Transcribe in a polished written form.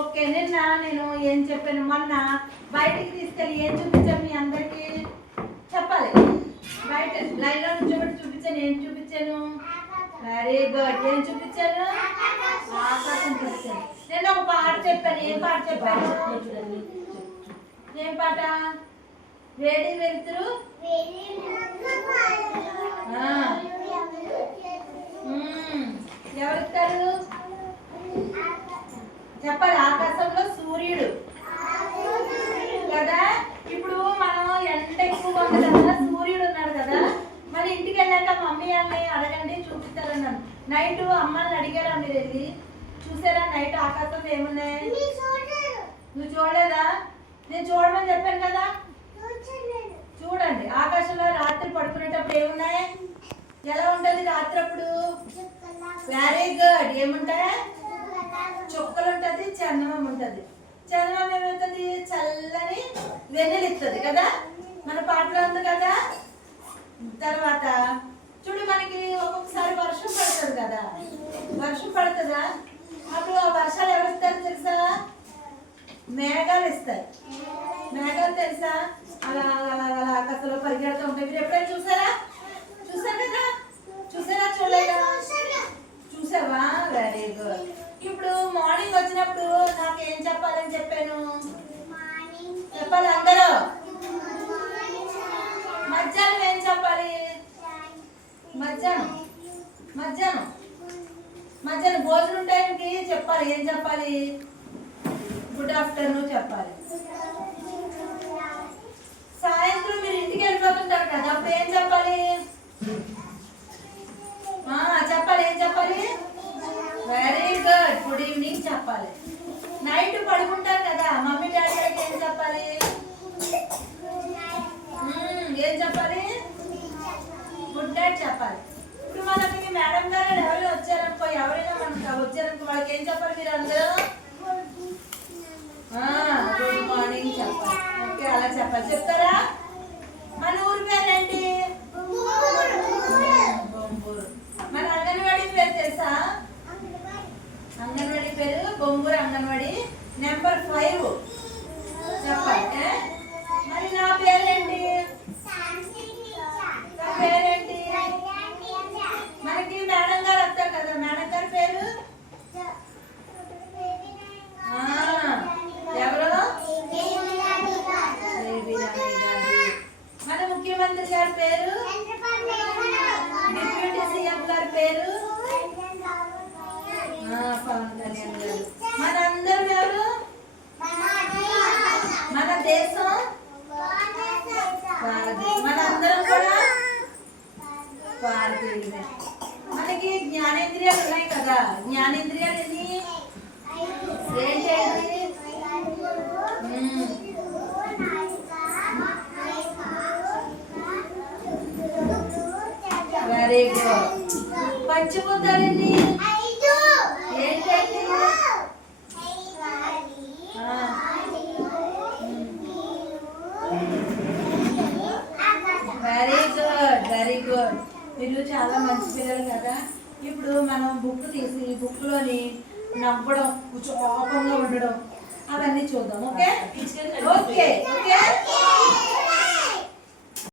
Okay నిన్న నేను ఏం చెప్పాను మొన్న బయటికి తీసుకెళ్ళి ఏం చూపించాను మీ అందరికి చెప్పాలి బయట లైన్లో నుంచోబెట్టి చూపించాను ఏం చూపించాను వెరీ గుడ్ ఏం చూపించాను ఆకాశం చూపించాను నేను ఒక పాట చెప్పాను ఏం పాట చెప్పాను ఏం పాట వేడి వెలుతురు ఎవరిస్తారు చెప్పాలి ఆకాశంలో సూర్యుడు కదా ఇప్పుడు మనం ఎండ ఎక్కువగా ఉంది కదా సూర్యుడు ఉన్నాడు కదా మరి ఇంటికి వెళ్ళాక మమ్మీ అమ్మాయి అడగండి చూపిస్తారన్నాను నైట్ అమ్మని అడిగారా మీరు వెళ్ళి చూసారా నైట్ ఆకాశంలో ఏమున్నాయి నువ్వు చూడలేదా నేను చూడమని చెప్పాను కదా చూడండి ఆకాశంలో రాత్రి పడుకునేటప్పుడు ఏమున్నాయి ఎలా ఉంటుంది రాత్రి అప్పుడు వెరీ గుడ్ ఏముంటాయి చుక్కలు ఉంటుంది చందమం ఉంటుంది చందమం ఏమవుతుంది చల్లని వెన్నెలు ఇస్తుంది కదా మన పాటలో ఉంది కదా తర్వాత చూడు మనకి ఒక్కొక్కసారి వర్షం పడుతుంది కదా వర్షం పడుతుందా అప్పుడు ఆ వర్షాలు ఎవరు ఇస్తారు తెలుసా మేఘాలు ఇస్తాయి మేఘాలు తెలుసా అలా అలా అలా ఆకాశంలో పరిగెడుతూ ఉంటాయి మీరు ఎప్పుడైనా చూసారా చూసారు కదా చూసారా చూడలేదా చూసావా వెరీ గుడ్ ఇప్పుడు మార్నింగ్ వచ్చినప్పుడు నాకు ఏం చెప్పాలని చెప్పాను చెప్పాలి అందరూ మధ్యాహ్నం ఏం చెప్పాలి మధ్యాహ్నం మధ్యాహ్నం మధ్యాహ్నం భోజనం టైంకి చెప్పాలి ఏం చెప్పాలి గుడ్ ఆఫ్టర్నూన్ చెప్పాలి సాయంత్రం మీరు ఇంటికి వెళ్ళిపోతుంటారు కదా అప్పుడు ఏం చెప్పాలి చెప్పాలి ఏం చెప్పాలి వెరీ గుడ్ గుడ్ ఈవినింగ్ చెప్పాలి నైట్ పడుకుంటారు కదా మమ్మీ డాడీకి ఏం చెప్పాలి ఏం చెప్పాలి గుడ్ నైట్ చెప్పాలి ఇప్పుడు మనకి మేడం గారు ఎవరైనా వచ్చారనుకో ఎవరైనా మనకు వచ్చారనుకో వాళ్ళకి ఏం చెప్పాలి మీరు అందరూ గుడ్ మార్నింగ్ చెప్పాలి ఓకే అలా చెప్పాలి చెప్తారా మన ఊరి పేరేంటి బొంబూరు మన అంగన్వాడీ పేరు తెలుసా అంగన్వాడీ పేరు బొంబూరు అంగన్వాడీ నెంబర్ 5 చెప్పాలి మరి నా పేరేంటి నా పేరేంటి మనకి మేడం గారు వస్తారు కదా మేడం గారి పేరు ఎవరు మన ముఖ్యమంత్రి గారి పేరు డిప్యూటీ సీఎం గారి పేరు పవన్ కళ్యాణ్ గారు మనందరం ఎవరు మన దేశం భారతదేశం మనందరం కూడా భారతీయులే మనకి జ్ఞానేంద్రియాలు ఉన్నాయి కదా జ్ఞానేంద్రియాలు ఎన్ని ఏంటి వెరీ గుడ్ పంచభూతాలు ఎన్ని ఏంటండి మీరు చాలా మంచి పిల్లలు కదా. ఇప్పుడు మనం బుక్ తీసి బుక్లోని నవ్వడం, కోపంగా ఉండడం అవన్నీ చూద్దాం. Okay okay okay.